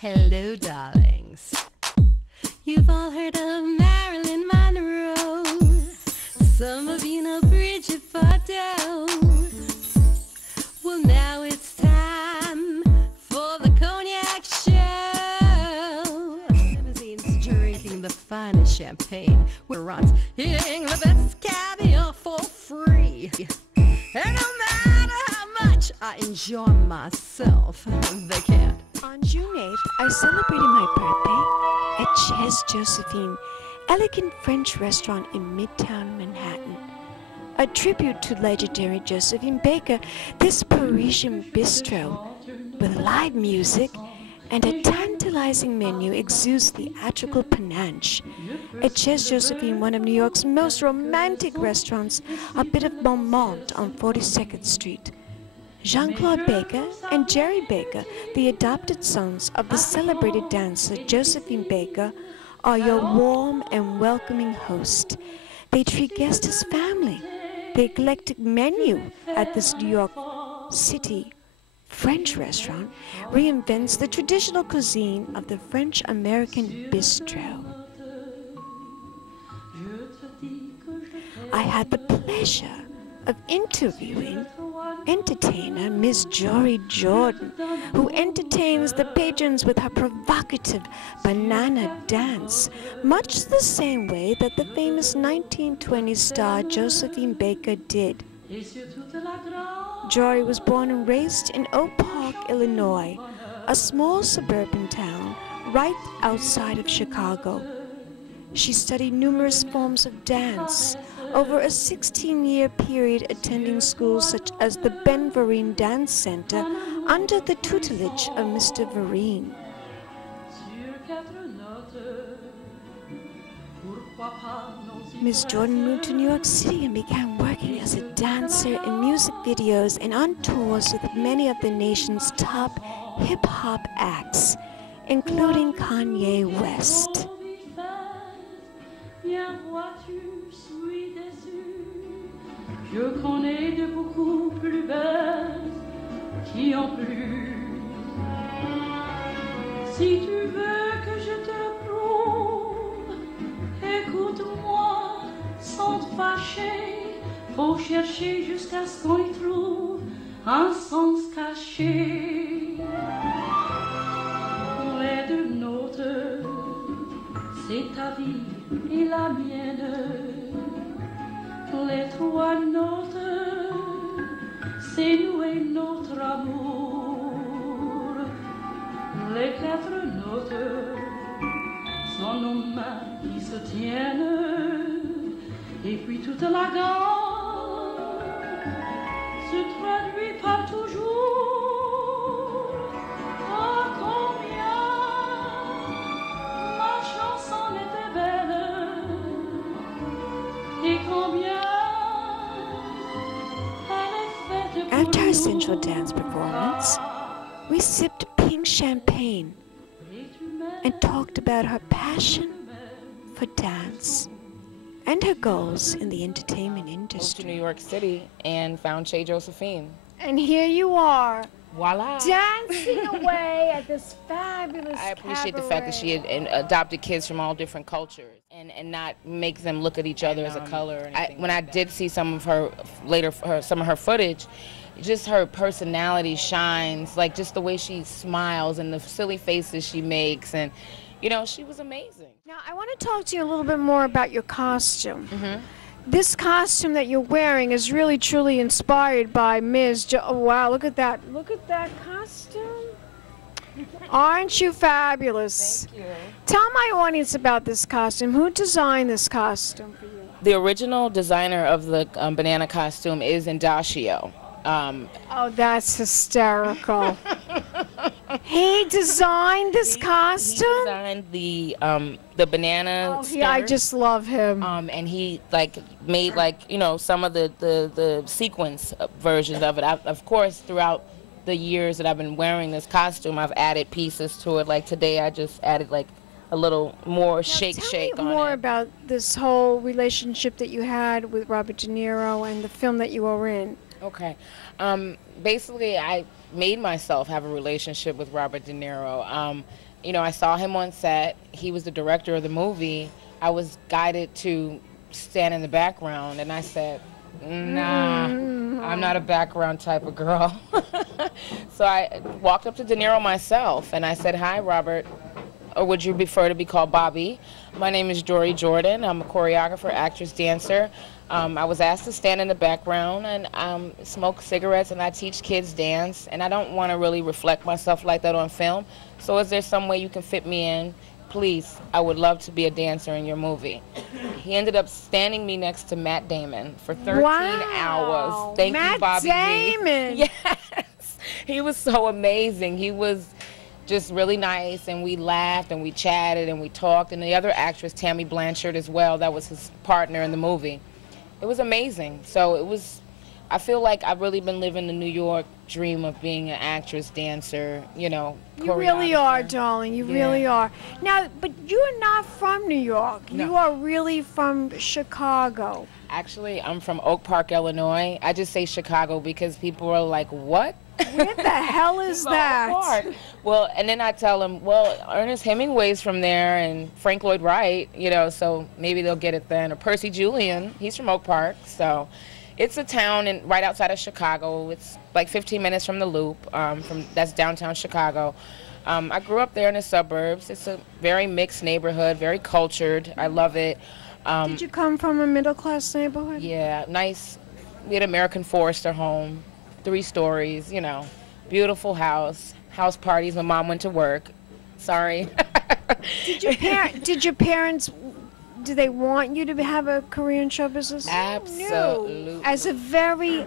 Hello, darlings. You've all heard of Marilyn Monroe. Some of you know Bridget Bardot. Well, now it's time for the Cognac Show. Limousines drinking the finest champagne. We're on eating the best caviar for free. And no matter how much I enjoy myself, they can't. On June 8th, I celebrated my birthday at Chez Josephine, elegant French restaurant in Midtown Manhattan. A tribute to legendary Josephine Baker, this Parisian bistro, with live music and a tantalizing menu, exudes theatrical panache. At Chez Josephine, one of New York's most romantic restaurants, a bit of Beaumont on 42nd Street. Jean-Claude Baker and Jori Baker, the adopted sons of the celebrated dancer Josephine Baker, are your warm and welcoming host. They treat guests as family. The eclectic menu at this New York City French restaurant reinvents the traditional cuisine of the French-American bistro. I had the pleasure of interviewing entertainer Miss Jori Jordon, who entertains the patrons with her provocative banana dance, much the same way that the famous 1920s star Josephine Baker did. Jori was born and raised in Oak Park, Illinois, a small suburban town right outside of Chicago. She studied numerous forms of dance over a 16-year period, attending schools such as the Ben Vereen Dance Center under the tutelage of Mr. Vereen. Ms. Jordan moved to New York City and began working as a dancer in music videos and on tours with many of the nation's top hip-hop acts, including Kanye West. Je connais de beaucoup plus belles qui ont plu. Si tu veux que je te prouve, écoute-moi sans te fâcher. Faut chercher jusqu'à ce qu'on y trouve un sens caché. Les deux nôtres, c'est ta vie et la mienne. Les trois nôtres, c'est nous et notre amour. Les quatre nôtres sont nos mains qui se tiennent. Et puis toute la gamme se traduit par toujours. Oh, combien ma chanson était belle. Et combien. After our sensual dance performance, we sipped pink champagne and talked about her passion for dance and her goals in the entertainment industry. Moved to New York City and found Chez Josephine. And here you are, voila, dancing away at this fabulous I appreciate cabaret. the fact that she had adopted kids from all different cultures and not make them look at each other as a color. Or anything when I did see some of her some of her footage, just her personality shines, like just the way she smiles and the silly faces she makes, and you know, she was amazing. Now I want to talk to you a little bit more about your costume. This costume that you're wearing is really truly inspired by Ms. Oh wow, look at that costume. Aren't you fabulous? Thank you. Tell my audience about this costume. Who designed this costume for you? The original designer of the banana costume is Indacio. Oh, that's hysterical. He designed this costume? He designed the banana Oh, yeah, I just love him. and he made some of the sequence versions of it. Of course, throughout the years that I've been wearing this costume, I've added pieces to it. Like today, I just added a little more shake on it. Tell me more about this whole relationship that you had with Robert De Niro and the film that you were in. Okay. Basically, I made myself have a relationship with Robert De Niro. You know, I saw him on set. He was the director of the movie. I was guided to stand in the background, and I said, nah, I'm not a background type of girl. So I walked up to De Niro myself, and I said, hi, Robert, or would you prefer to be called Bobby? My name is Jori Jordon. I'm a choreographer, actress, dancer. I was asked to stand in the background and smoke cigarettes, and I teach kids dance, and I don't want to really reflect myself like that on film. So is there some way you can fit me in? Please, I would love to be a dancer in your movie. He ended up standing me next to Matt Damon for 13 hours. Thank you, Bobby. Matt Damon! Yes! He was so amazing. He was just really nice, and we laughed and we chatted and we talked, and the other actress, Tammy Blanchard, as well, that was his partner in the movie. It was amazing. So it was, I feel like I've really been living the New York dream of being an actress, dancer, you know, You really are, darling. You really are. Now, but you're not from New York. No. You are really from Chicago. Actually, I'm from Oak Park, Illinois. I just say Chicago because people are like, what? Where the hell is that? Oak Park. Well, and then I tell them, well, Ernest Hemingway's from there and Frank Lloyd Wright, you know, so maybe they'll get it then. Or Percy Julian, he's from Oak Park. So it's a town right outside of Chicago. It's like 15 minutes from the Loop, that's downtown Chicago. I grew up there in the suburbs. It's a very mixed neighborhood, very cultured. I love it. Did you come from a middle-class neighborhood? Yeah, nice. We had American Forester home, 3 stories, you know, beautiful house parties when Mom went to work. Sorry. Did your parents, do they want you to have a career in show business? Absolutely. No. As a very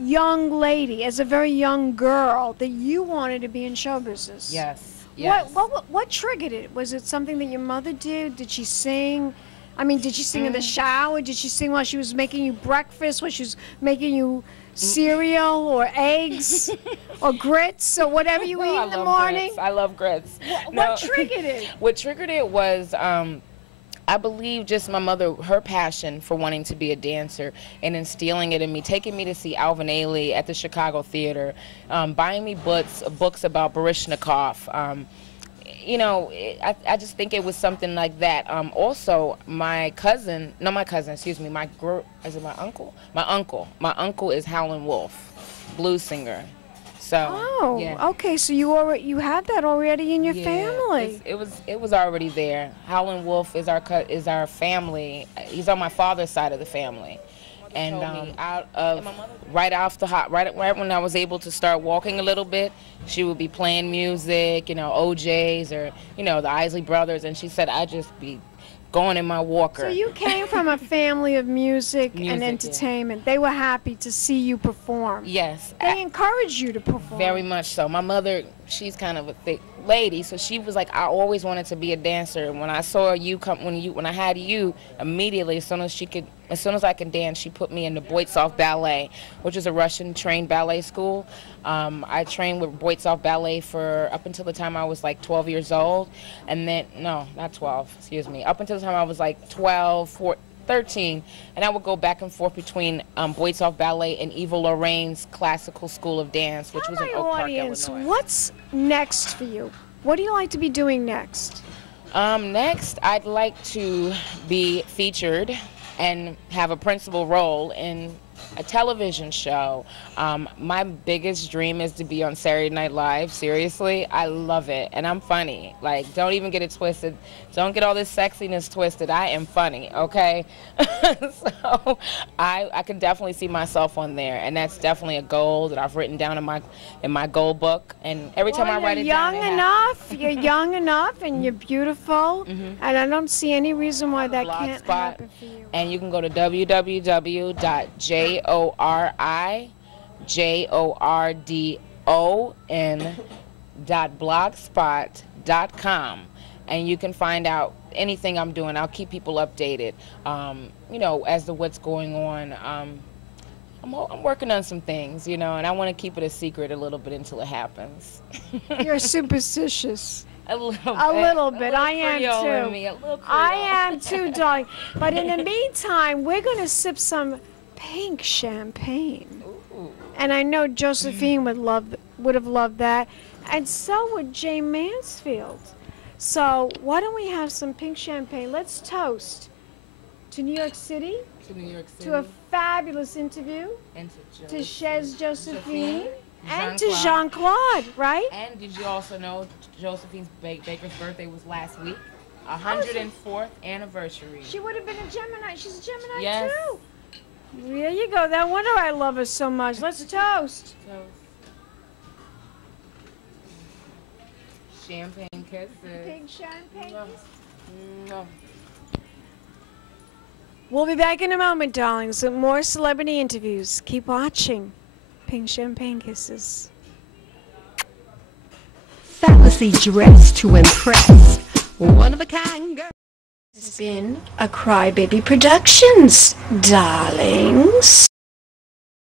young lady, as a very young girl, that you wanted to be in show business. Yes. Yes. What triggered it? Was it something that your mother did? Did she sing? I mean, did she sing in the shower? Did she sing while she was making you breakfast? While she was making you cereal or eggs or grits or whatever you eat in the morning? Grits. I love grits. What triggered it? What triggered it was, I believe, just my mother, her passion for wanting to be a dancer and instilling it in me, taking me to see Alvin Ailey at the Chicago Theater, buying me books about Baryshnikov. You know, I just think it was something like that. Also, my uncle is Howlin' Wolf, blues singer. So, yeah. Okay, so you had that already in your family. It was already there. Howlin' Wolf is our family. He's on my father's side of the family. And right when I was able to start walking a little bit, she would be playing music, you know, OJ's or, you know, the Isley Brothers, and she said I'd just be going in my walker. So you came from a family of music and entertainment. Yeah. They were happy to see you perform. Yes. They encouraged you to perform. Very much so. My mother, she's kind of a thick lady, so she was like, I always wanted to be a dancer. And when I saw you when I had you, immediately, as soon as I could dance, she put me in the Boytsov Ballet, which is a Russian-trained ballet school. I trained with Boytsov Ballet for up until the time I was like 12 years old. And then, no, not 12, excuse me. Up until the time I was like 13. And I would go back and forth between Boytsov Ballet and Eva Lorraine's Classical School of Dance, which was in Oak Park, Illinois. What's next for you? What do you like to be doing next? Next, I'd like to be featured and have a principal role in a television show. My biggest dream is to be on Saturday Night Live. Seriously, I love it, and I'm funny. Like, don't even get it twisted. Don't get all this sexiness twisted. I am funny, okay? So I can definitely see myself on there, and that's definitely a goal that I've written down in my goal book. And every time I write it down, you're young enough, and you're beautiful, and I don't see any reason why that can't happen for you. And you can go to www.jorijordon.blogspot.com, and you can find out anything I'm doing. I'll keep people updated, you know, as to what's going on. I'm working on some things, you know, and I want to keep it a secret a little bit until it happens. You're superstitious. A little bit. I am too. I am too, darling. But in the meantime, we're going to sip some pink champagne. Ooh. And I know Josephine would love would have loved that. And so would Jay Mansfield. So why don't we have some pink champagne? Let's toast to New York City. To New York City. To a fabulous interview. And to Chez Josephine. And Jean-Claude. to Jean-Claude, right? And did you also know Josephine Baker's birthday was last week? 104th anniversary. She would have been a Gemini. She's a Gemini yes. too. There you go. No wonder I love her so much. Let's toast. Champagne kisses. Pink champagne kisses. No. We'll be back in a moment, darlings, with more celebrity interviews. Keep watching. Pink champagne kisses. Fabulously dressed to impress. One of a kind girl. This has been a Crybaby Productions, darlings.